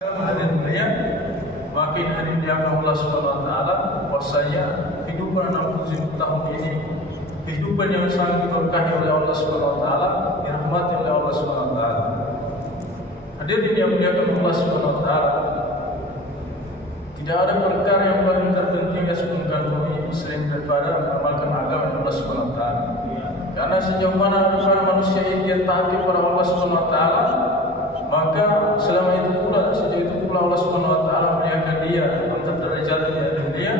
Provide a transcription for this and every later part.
Hadirin mulia, makin hari diangkat Allah Subhanahu Wa Taala, bahwasanya kehidupan 60 tahun ini kehidupan yang sangat diberkahi oleh Allah Subhanahu Wa Taala, dirahmati oleh Allah Subhanahu Wa Taala. Hadirin yang dimuliakan Allah Subhanahu Wa Taala, tidak ada perkara yang paling terpenting sebelum bumi selain daripada mengamalkan agama Allah Subhanahu Wa Taala. Karena sejauh mana manusia yang taat kepada Allah Subhanahu Wa Taala, maka selama itu pula, sejak itu pula Allah Subhanahu Wa Taala memuliakan dia, angkat derajatnya dan dia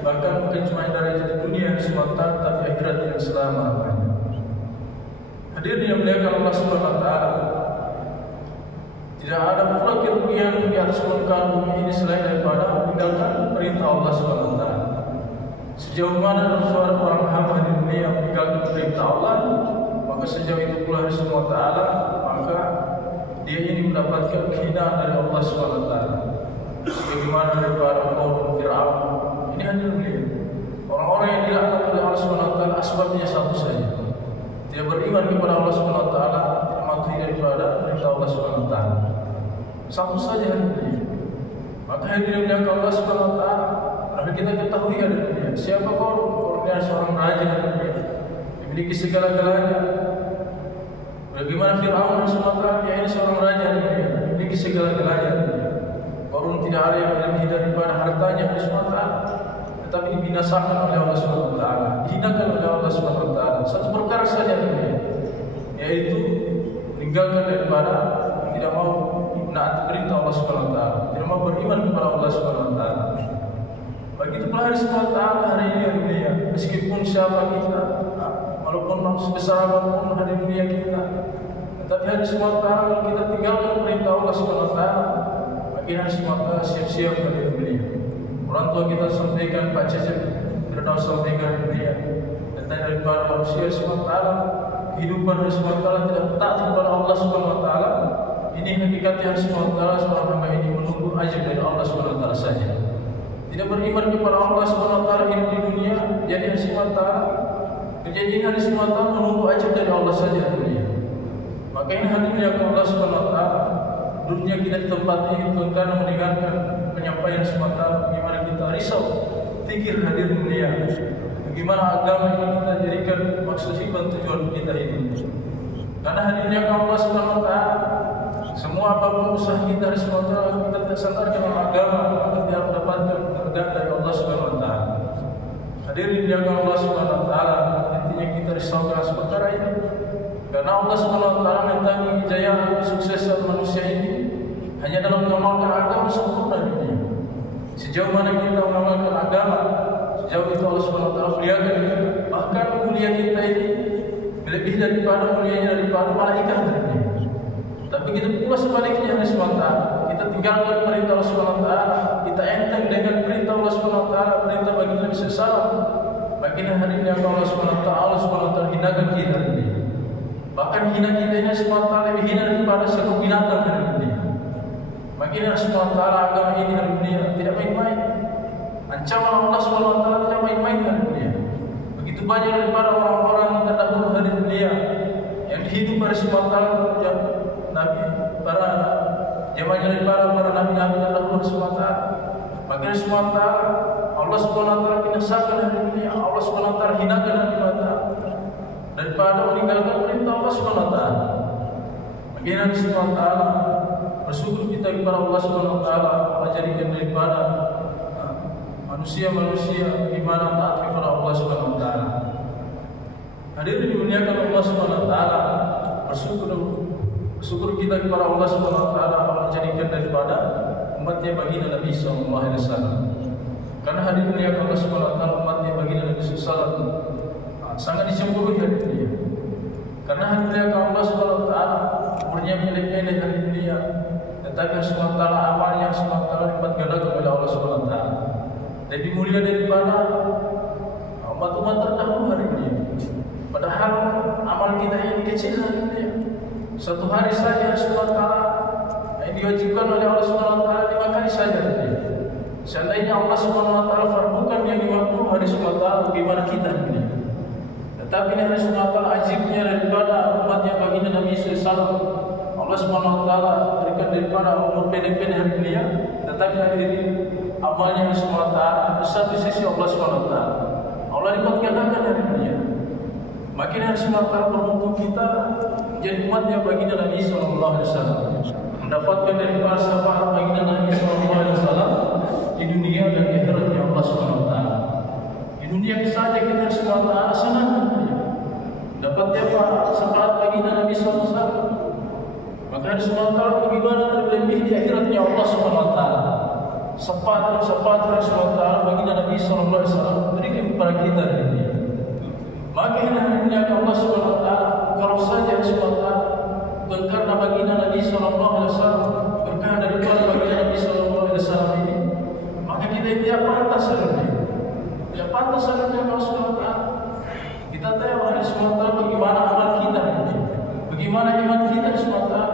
bahkan bukan cuma derajat dunia semata, tapi akhirat yang selama-lamanya. Hadirin yang memuliakan Allah Subhanahu Wa Taala, tidak ada pula kerugian di atas permukaan bumi ini selain daripada meninggalkan perintah Allah Subhanahu Wa Taala. Sejauh mana seorang orang hamba di dunia meninggalkan perintah Allah, maka sejauh itu pula Allah Subhanahu Wa Taala, maka dia ini mendapatkan hinaan dari Allah Subhanahu Wa Taala. Sebagaimana daripada kaum Fir'aun. Ini hanya beliau. Orang-orang yang dilaknat oleh Allah Subhanahu Wa Taala asbabnya satu saja. Tidak beriman kepada Allah Subhanahu Wa Taala, tidak mati daripada perintah Allah Subhanahu Wa Taala. Satu saja hanya beliau. Maka hadirin yang Allah Subhanahu Wa Taala, harus kita ketahui ada dunia. Siapa Qarun? Qarun adalah seorang raja di dunia, memiliki segala-galanya. Bagaimana Fir'aun SWT, dia ini seorang raja dunia, memiliki segala-galanya. Qarun tidak ada yang lebih daripada hartanya SWT, tetapi dibinasakan oleh Allah SWT, dihinakan oleh Allah SWT. Satu perkara saja dunia, yaitu meninggalkan daripada tidak mau menaati perintah Allah SWT, tidak mau beriman kepada Allah SWT. Begitu pula hari SWT hari ini dunia, meskipun siapa kita, walaupun sebesar apapun hari dunia kita, tetapi hari SWT kalau kita tinggalkan perintah Allah SWT, makin hari SWT siap-siap dari dunia. Orang tua kita sampaikan, Pak Cecep Firdaus sampaikan dunia tentang daripada manusia SWT, kehidupan hari SWT tidak taat kepada Allah SWT. Ini hakikatnya hari SWT, seorang hamba ini menunggu ajab dari Allah SWT saja. Tidak beriman kepada Allah SWT hidup di dunia, jadi hari SWT kejadian hari SWT menunggu ajab dari Allah saja dunia. Maka ini hadirnya Allah Subhanahu Wa Taala. Dunia kita di tempat ini karena mendengarkan penyampaian SWT, bagaimana kita risau fikir hadir dunia, bagaimana agama ini kita jadikan maksud dan tujuan kita ini. Karena hadirnya Allah Subhanahu Wa Taala, semua apapun usaha kita hari SWT kita tersandarkan dalam agama, maka kita mendapatkan keridhaan dari Allah Subhanahu Wa Taala. Hadirin yang Allah Subhanahu Wa Taala, intinya kita risaukan seperkara ini, karena Allah Subhanahu Wa Taala mentangi kejayaan kesuksesan manusia ini hanya dalam mengamalkan agama sempurna dunia. Sejauh mana kita mengamalkan agama, sejauh itu Allah Subhanahu Wa Taala muliakan kita. Bahkan mulia kita ini lebih daripada mulianya daripada malaikat dunia. Tapi kita pula sebaliknya hari SWT, kita tinggalkan perintah Allah Subhanahu Wa Taala, kita enteng dengan perintah Allah Subhanahu Wa Taala, perintah bagi Nabi SAW. Makin hari ini Allah Subhanahu Wa Taala, Allah Subhanahu Wa Taala hinakan kita ini. Bahkan hina kita ini SWT lebih hina daripada seluruh binatang hari ini. Makin hari SWT agama ini hari dunia tidak main-main. Ancaman Allah Subhanahu Wa Taala tidak main-main hari dunia. Begitu banyak daripada orang-orang yang terdahulu hari dunia yang hidup hari SWT Nabi, para zamannya daripada para nabi-nabi terdahulu SWT. Maka SWT Allah Subhanahu Wa Taala binasakan hari dunia, Allah Subhanahu Wa Taala hinakan hari mata daripada meninggalkan perintah Allah Subhanahu Wa Taala. Maka hari SWT bersyukur kita kepada Allah Subhanahu Wa Taala, Allah jadikan daripada manusia-manusia bagaimana taat kepada Allah Subhanahu Wa Taala. Hadirin dimuliakan Allah Subhanahu Wa Taala, bersyukur kita kepada Allah Subhanahu Wa Taala, Allah jadikan daripada umatnya baginda Nabi Sallallahu Alaihi Wasallam. Karena hadirin dimuliakan Allah Subhanahu Wa Taala, umatnya baginda Nabi Sallallahu Alaihi Wasallam sangat dicemburu hari dunia. Karena hadirin dimuliakan Allah Subhanahu Wa Taala, umurnya pendek-pendek hari dunia, tetapi SWT amalnya SWT lipat gandakan oleh Allah Subhanahu Wa Taala. Lebih mulia daripada umat-umat terdahulu hari ini. Padahal amal kita ini kecil hari ini. Satu hari saja SWT yang diwajibkan oleh Allah Subhanahu Wa Taala 5 kali saja hari ini. Seandainya Allah Subhanahu Wa Taala fardukan yang 50 hari SWT, bagaimana kita ini? Tetapi hari SWT ajibnya daripada umatnya baginda Nabi SAW. Allah Subhanahu wa taala berikan daripada umur pendek-pendek hari mulia, tetapi hari ini amalnya Allah Subhanahu wa taala besar di sisi Allah Subhanahu wa taala. Allah dikatakan hari mulia. Makin hari Subhanahu wa taala beruntung kita menjadi umatnya baginda Nabi sallallahu alaihi wasallam. Mendapatkan daripada syafaat baginda Nabi sallallahu alaihi wasallam di dunia dan di akhiratnya Allah Subhanahu wa taala. Di dunia saja kita Subhanahu wa taala senang dapat syafaat baginda Nabi sallallahu alaihi wasallam. Maka hari Subhanahu wa taala bagaimana terlebih di akhiratnya Allah Subhanahu wa taala. Syafaat hari Subhanahu wa taala baginda Nabi sallallahu alaihi wasallam berikan kepada kita di dunia. Maka ini Allah Subhanahu wa taala kalau saja Subhanahu wa taala bukan karena baginda Nabi sallallahu alaihi wasallam, berkah daripada baginda Nabi sallallahu alaihi wasallam ini, maka kita tidak pantas sebenarnya. Tidak pantas sebenarnya kalau Subhanahu wa taala. Kita tahu hari Subhanahu wa taala bagaimana amal kita ini. Bagaimana iman kita Subhanahu wa taala.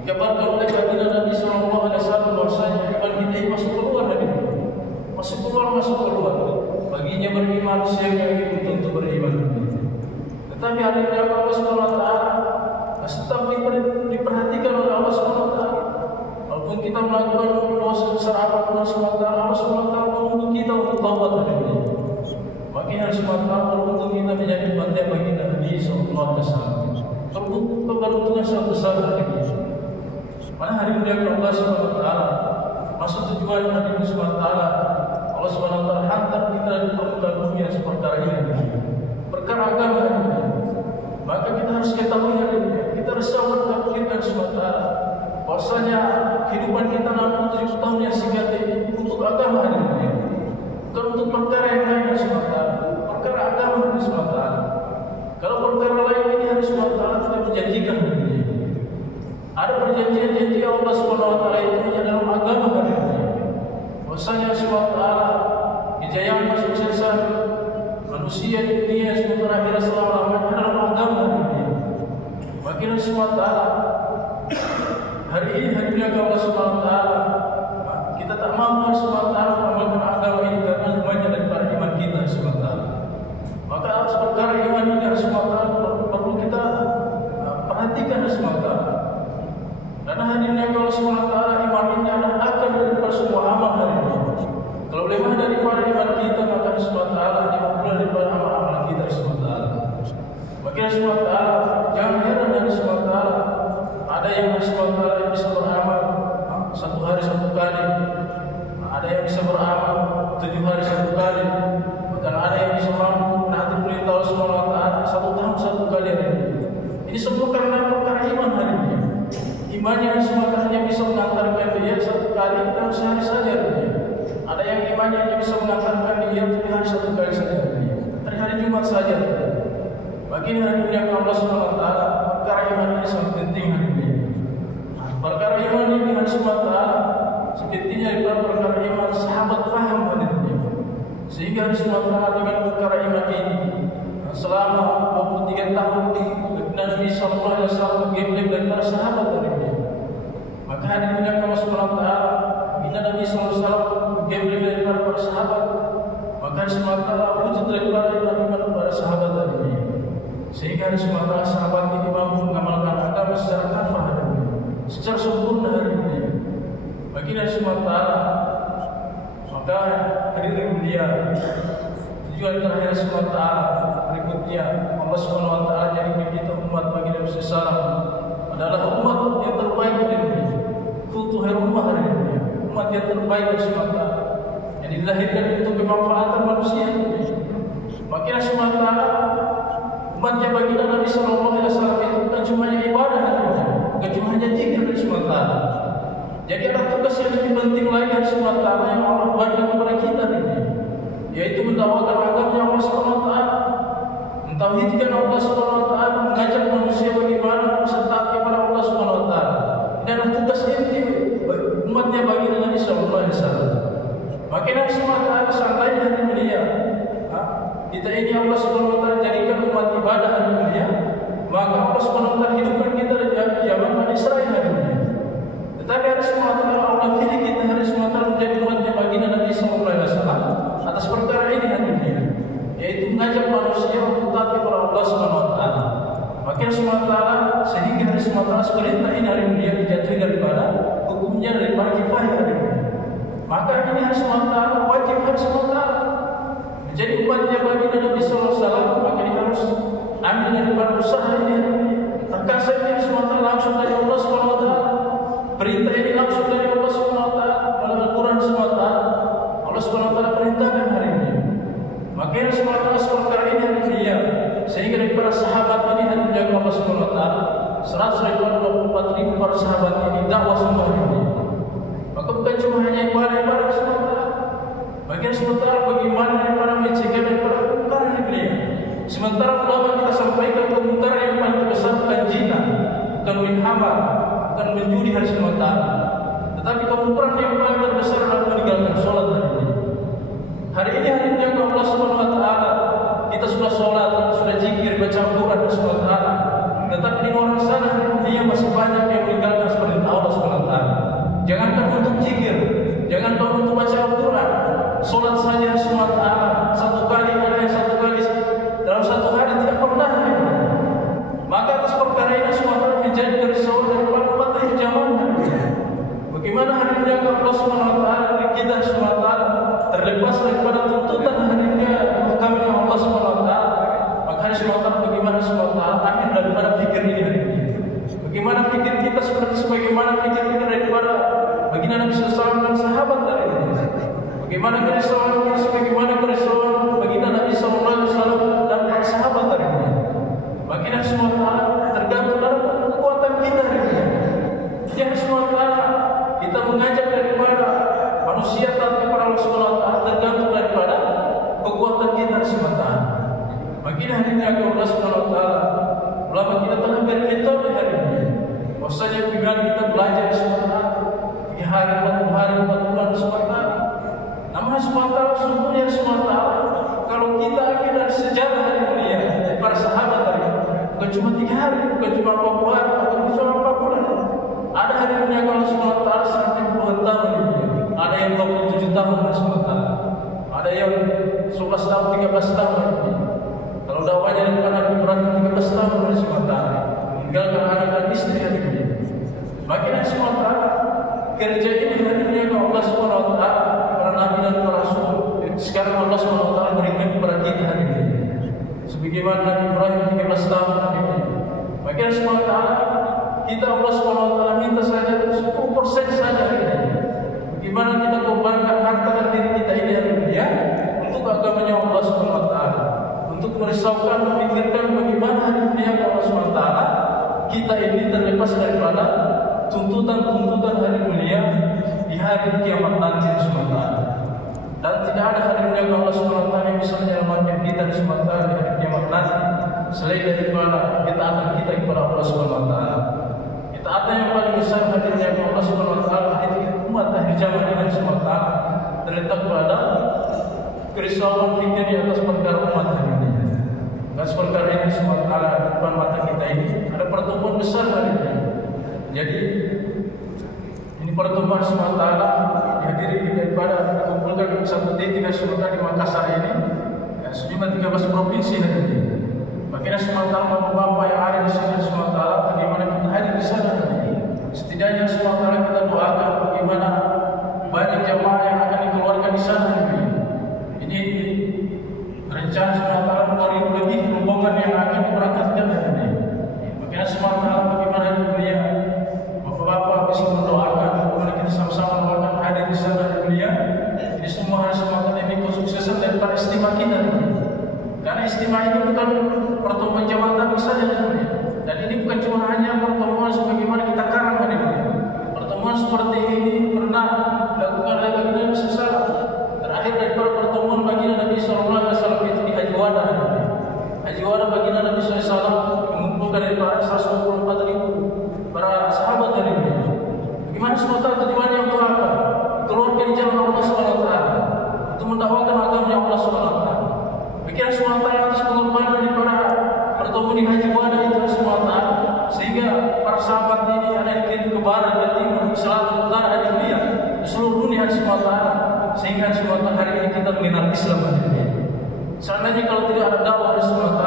Dikabarkan oleh baginda Nabi sallallahu alaihi wasallam bahwasanya iman kita ini masuk keluar dari ini. Masuk keluar. Baginya beriman siapa yang itu untuk beriman. Tetapi hari ini Allah Subhanahu wa taala tetap diperhatikan oleh Allah Subhanahu wa taala. Walaupun kita melakukan dosa besar apapun Allah Subhanahu wa taala menunggu kita untuk taubat hari ini. Makin hari Subhanahu wa taala untuk kita menjadi umatnya baginda Nabi sallallahu alaihi wasallam. Keberuntungan sangat besar hari ini. Mana hari ini Allah Subhanahu wa taala masuk tujuan hari ini Subhanahu wa taala. Allah Subhanahu wa taala hantar kita di permukaan bumi yang seperti ini. Perkara agama ini. Maka kita harus ketahui hari ini. Kita harus sabar tauhidkan Subhanahu wa taala. Bahwasanya kehidupan kita 67 tahun yang singkat ini untuk agama hari ini. Bukan untuk perkara yang lain Subhanahu wa taala. Perkara agama ini Subhanahu wa taala. Kalau perkara lain ini harus Subhanahu wa taala tidak menjanjikan hari ini. Ada perjanjian-janji Allah Subhanahu wa taala itu hanya dalam agama hari ini. Bahwasanya Subhanahu wa taala kejayaan kesuksesan manusia di dunia sementara akhirat selama-lamanya dalam agama ini. Makin Subhanahu wa taala hari ini hari Allah Subhanahu wa taala kita tak mampu Subhanahu wa taala mengamalkan agama ini karena semuanya daripada iman kita Subhanahu wa taala. Maka atas perkara iman ini Subhanahu wa taala perlu kita perhatikan Subhanahu wa taala. Karena hadirnya Allah Subhanahu wa taala iman ini adalah akar daripada semua amal hari ini. Kalau lemah daripada iman kita maka Subhanahu wa taala lemah pula daripada amal-amal kita Subhanahu wa taala. Maka Subhanahu wa taala jangan heran dari Subhanahu wa taala ada yang Subhanahu wa taala bisa beramal 1 hari 1 kali. Ada yang bisa beramal 7 hari 1 kali. Bahkan ada yang bisa mampu nanti perintah Allah Subhanahu wa taala 1 tahun 1 kali hari ini. Ini semua karena perkara iman hari ini. Iman yang hanya bisa mengantarkan dia 1 kali dalam sehari saja. Ada yang imannya hanya bisa mengantarkan dia 3 hari 1 kali saja. Hari Jumat saja. Bagi hari ini Allah Subhanahu wa taala perkara iman ini sangat penting hari ini. Perkara iman ini Allah Subhanahu wa taala sepertinya dalam perkara iman sahabat faham hari ini. Sehingga Allah Subhanahu wa taala dengan perkara iman ini selama 23 tahun Nabi sallallahu alaihi wasallam menggembel daripada sahabat hari ini. Maka hari ini Allah Subhanahu wa taala bila Nabi sallallahu alaihi wasallam menggembel daripada para sahabat, maka Subhanahu wa taala wujud daripada iman kepada sahabat hari ini. Sehingga Subhanahu wa taala sahabat ini mampu mengamalkan agama secara kafah hari ini, secara sempurna hari ini. Bagi Subhanahu wa taala maka hadirin mulia tujuan terakhir Subhanahu wa taala berikutnya Allah Subhanahu wa taala jadikan kita umat bagi Nabi sallallahu adalah umat yang terbaik hari ini. Kutu umat hari ini. Umat yang terbaik dari Subhanahu wa taala yang dilahirkan untuk kemanfaatan manusia ini. Makin Subhanahu wa taala umatnya bagi Nabi sallallahu alaihi wasallam itu bukan cuma ibadah hari ini, bukan cuma hanya zikir dari Subhanahu wa taala. Jadi ada tugas yang lebih penting lagi dari Subhanahu wa taala yang Allah berikan kepada kita ini, yaitu mendakwakan agamanya Allah Subhanahu wa taala, mentauhidkan Allah Subhanahu wa taala, mengajak manusia bagaimana taat kepada Allah Subhanahu wa taala. Ini adalah tugas inti umatnya bagi Nabi sallallahu alaihi wasallam. Makin Nabi sallallahu alaihi wasallam sampainya hari mulia. Kita ini Allah Subhanahu wa taala jadikan umat ibadah hari mulia, maka Allah Subhanahu wa taala hidupkan kita dari zaman Bani Israil hari mulia. Tetapi hari Subhanahu wa taala Allah pilih kita hari Subhanahu wa taala menjadi umatnya bagi Nabi sallallahu alaihi wasallam atas perkara ini hari mulia, yaitu mengajak manusia untuk taat kepada Allah Subhanahu wa taala. Maka Subhanahu wa taala sehingga hari Subhanahu SWT perintah ini hari mulia dijatuhi daripada hukumnya daripada kifayah hari mulia. Maka ini hari SWT wajib hari SWT. Jadi umatnya baginda Nabi SAW, maka ini harus ambil daripada usaha ini hari mulia. Terkasih ini hari SWT langsung dari Allah SWT. Perintah ini langsung dari Allah SWT melalui Al-Quran SWT. Allah SWT perintahkan hari mulia. Maka hari SWT perkara ini hari mulia. Sehingga dari para sahabat ini hari mulia Allah SWT 124.000 para sahabat ini dakwah semua ini. Maka bukan cuma hanya ibadah semata. Bagian sementara bagaimana daripada mencegah daripada kemungkaran ini beliau. Sementara ulama kita sampaikan kemungkaran yang paling terbesar bukan zina, bukan minhamar, bukan menjudi hari sementara. Tetapi kemungkaran yang paling terbesar adalah meninggalkan sholat hari ini. Hari ini hari yang Allah SWT kita sudah sholat, sudah zikir, baca Al-Quran SWT. Tetapi di luar sana dia masih banyak yang meninggalkan perintah Allah SWT. Jangankan untuk zikir, jangankan untuk baca Al-Quran, sholat saja SWT satu kali dalam satu hari tidak pernah. Maka atas perkara ini SWT menjadi risau daripada umat akhir zaman. Bagaimana hari ini Allah SWT kita SWT terlepas daripada tuntutan harinya mahkamah Allah SWT. Maka hari SWT bagaimana SWT ambil daripada fikir ini hari ini. Bagaimana fikir kita sebagaimana fikir kita daripada baginda Nabi SAW dan sahabat dari ini. Bagaimana kerisauan kita sebagaimana kerisauan baginda Nabi SAW dan para sahabat dari ini. Baginda SWT tergantung dalam kekuatan kita hari ini. Yang SWT kita mengajak daripada manusia tanpa para Allah SWT tergantung daripada kekuatan kita SWT. Baginda hari ini Allah SWT ulama kita telah bermetode hari ini. Bahwasanya dengan kita belajar sebentar 3 hari, 4 hari, 4 bulan sebentar. Namun sebentar sungguhnya sebentar. Kalau kita ambil dari sejarah hari mulia dari para sahabat tadi, bukan cuma 3 hari, bukan cuma 40 hari, bukan cuma 4 bulan. Ada hari mulia kalau sebentar sampai puluhan tahun ini. Ada yang 27 tahun sebentar. Ada yang 11 tahun, 13 tahun ini. Kalau dakwahnya dengan Nabi Ibrahim 13 tahun dari sebentar. Meninggalkan anak dan istri hari ini. Bagian sementara kerja ini hadiahnya ke Allah SWT, para nabi dan para rasul. Sekarang Allah SWT berikan kepada kita hari ini. Sebagaimana Nabi Ibrahim 13 tahun hari ini. Bagian sementara kita Allah SWT minta saja 10% saja hari ini. Bagaimana kita korbankan harta dan diri kita ini hari ini ya, untuk agamanya Allah SWT. Untuk merisaukan, memikirkan bagaimana hari ini Allah SWT kita ini terlepas daripada tuntutan-tuntutan hari mulia di hari kiamat nanti sementara. Dan tidak ada hari mulia Allah SWT yang bisa menyelamatkan kita sementara di hari kiamat nanti selain daripada ketaatan kita kepada Allah SWT. Ketaatan yang paling besar hari mulia Allah SWT umat akhir zaman ini sementara terletak pada kerisauan fikir di atas perkara umat hari ini. Dan perkara ini sementara depan mata kita ini ada pertemuan besar hari ini. Jadi ini pertemuan sementara dihadiri daripada kumpulkan satu titik sementara di Makassar ini ya, sejumlah 13 provinsi hari ini. Bagaimana sementara bapak-bapak yang ada di sini sementara bagaimana kita hadir di sana hari ini. Setidaknya sementara kita doakan bagaimana banyak jamaah yang akan dikeluarkan di sana hari ini. Ini rencana sementara 2.000 lebih rombongan yang akan diberangkatkan hari ini. Bagaimana sementara bagaimana hari mulia bapak-bapak bisa mendoakan, kemudian kita sama-sama mendoakan hadir di sana hari mulia. Jadi semua hari semangat ini kesuksesan daripada istimewa kita. Karena istimewa ini bukan pertemuan jabatan saja hari mulia. Dan ini bukan cuma hanya pertemuan sebagaimana kita karang hari mulia. Pertemuan seperti ini pernah dilakukan oleh baginda Nabi SAW. Terakhir daripada pertemuan baginda Nabi SAW itu di Haji Wada. Haji Wada baginda Nabi SAW mengumpulkan daripada 124.000 para sahabat dari ini. Bagaimana sementara tujuannya untuk apa? Keluarga di jalan Allah SWT untuk mendakwakan agama Allah SWT. Bagaimana sementara atas pengorbanan daripada pertemuan di Haji Wada itu SWT, sehingga para sahabat ini ada yang kirim ke barat dan timur, selatan, utara, hari mulia, di seluruh dunia SWT, sehingga SWT hari ini kita mengenal Islam hari ini. Seandainya kalau tidak ada dakwah dari SWT,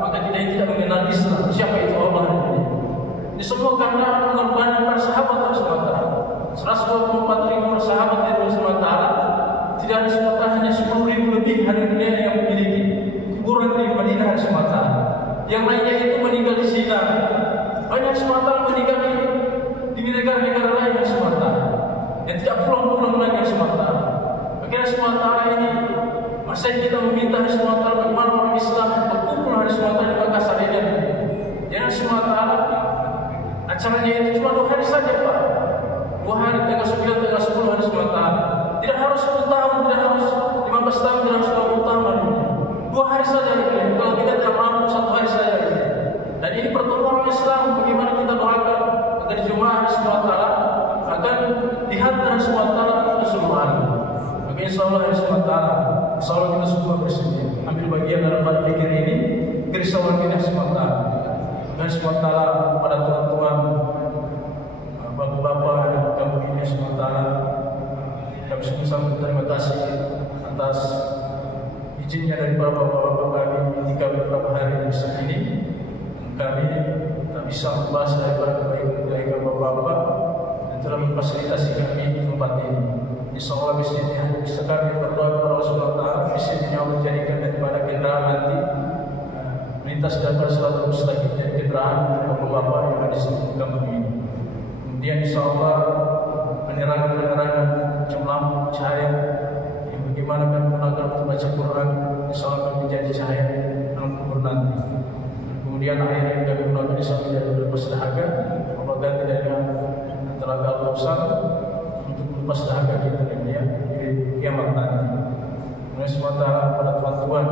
maka kita tidak mengenal Islam. Siapa itu Allah hari ini? Ini Ini semua karena pengorbanan para sahabat Allah SWT. 124.000 sahabat Allah SWT. Tidak ada semata hanya 10.000 lebih hari dunia yang memiliki kuburan di Madinah semata. Yang lainnya itu meninggal di Sina. Banyak semata meninggal di negara-negara lain semata. Dan tidak pulang-pulang lagi semata. Bagaimana semata ini masa kita meminta hari semata bagaimana orang Islam berkumpul hari semata di Makassar ini. Jangan semata acaranya itu cuma 2 hari saja Pak. 2 hari, tanggal 9, tanggal 10 hari semata. Tidak harus 10 tahun, tidak harus 15 tahun, tidak harus 20 tahun. 2 hari saja ini. Kalau kita tidak mampu 1 hari saja ini. Dan ini pertemuan Islam. Bagaimana kita doakan agar jemaah SWT akan dihantar SWT ke seluruh alam. Maka insyaAllah SWT, insyaAllah kita semua bersedia ambil bagian dalam pada pikir ini. Bersama kita SWT. Dan SWT pada tuan-tuan, bapak-bapak kampung ini SWT, kami sungguh-sungguh terima kasih atas izinnya dari para bapak-bapak kami 3 beberapa hari di sini. Kami tak bisa membahas daripada kebaikan bapak-bapak dan telah memfasilitasi kami di tempat ini. InsyaAllah bisnisnya bisa kami berdoa kepada Allah SWT, bisnisnya Allah jadikan daripada kendaraan nanti melintas daripada selalu mustaqim dan kendaraan bapak-bapak yang ada di sini di kampung ini. Kemudian insyaAllah penerangan-penerangan cemerlang cahaya yang bagaimana kami menggunakan untuk baca Quran insyaAllah akan menjadi cahaya dalam kubur nanti. Kemudian air yang kami gunakan insyaAllah dari lepas dahaga Allah ganti dari telaga Al-Kausar untuk lepas dahaga kita dan dia di kiamat nanti. Kemudian SWT pada tuan-tuan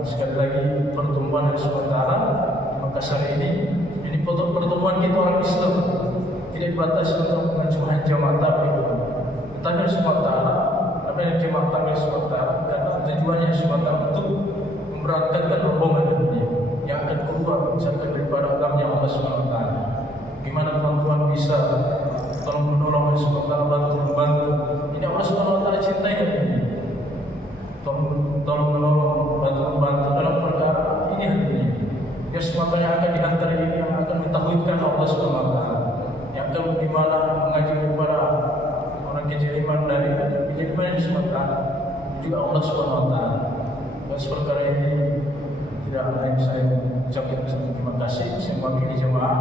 sekali lagi pertemuan dari SWT Makassar ini pertemuan kita orang Islam tidak dibatasi untuk pengajuan jamaah tabligh. Tetapi SWT apa yang jamaah tabligh SWT karena tujuannya SWT untuk memberatkan rombongan dunia yang akan keluar misalkan daripada agamanya Allah SWT. Bagaimana teman-teman bisa tolong menolong SWT, bantu membantu. Ini Allah SWT cintai ini. Tolong menolong, bantu membantu dalam perkara ini hatinya. Dia SWT yang akan dihantar ini yang akan mentauhidkan Allah SWT. Yang akan bagaimana mengaji kepada orang kejeliman dari kejeliman yang SWT juga Allah SWT. Dan perkara ini tidak ada yang saya ucapkan terima kasih. Saya mewakili jemaah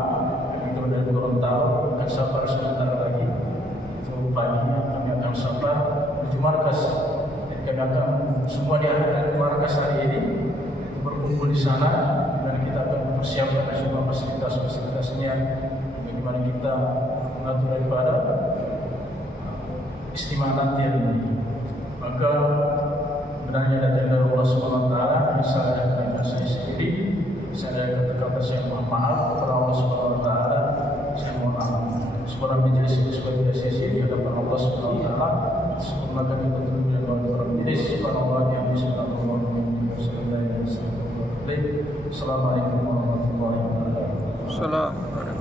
kami kalau dari Gorontalo akan sabar sebentar lagi. Itu pagi kami akan sabar menuju markas. Dan kami akan semua diarahkan ke markas hari ini berkumpul di sana dan kita akan mempersiapkan semua fasilitas-fasilitasnya. Bagaimana kita mengatur daripada istimewa nanti ini. Maka sebenarnya datang dari Allah SWT yang saya katakan saya sendiri. Saya kata saya mohon maaf kepada Allah SWT. Saya mohon maaf. Seorang majelis ini supaya tidak sia-sia di hadapan Allah SWT. Maka kita terima para majelis subhanallah yang bismillahirrahmanirrahim. Assalamualaikum warahmatullahi wabarakatuh.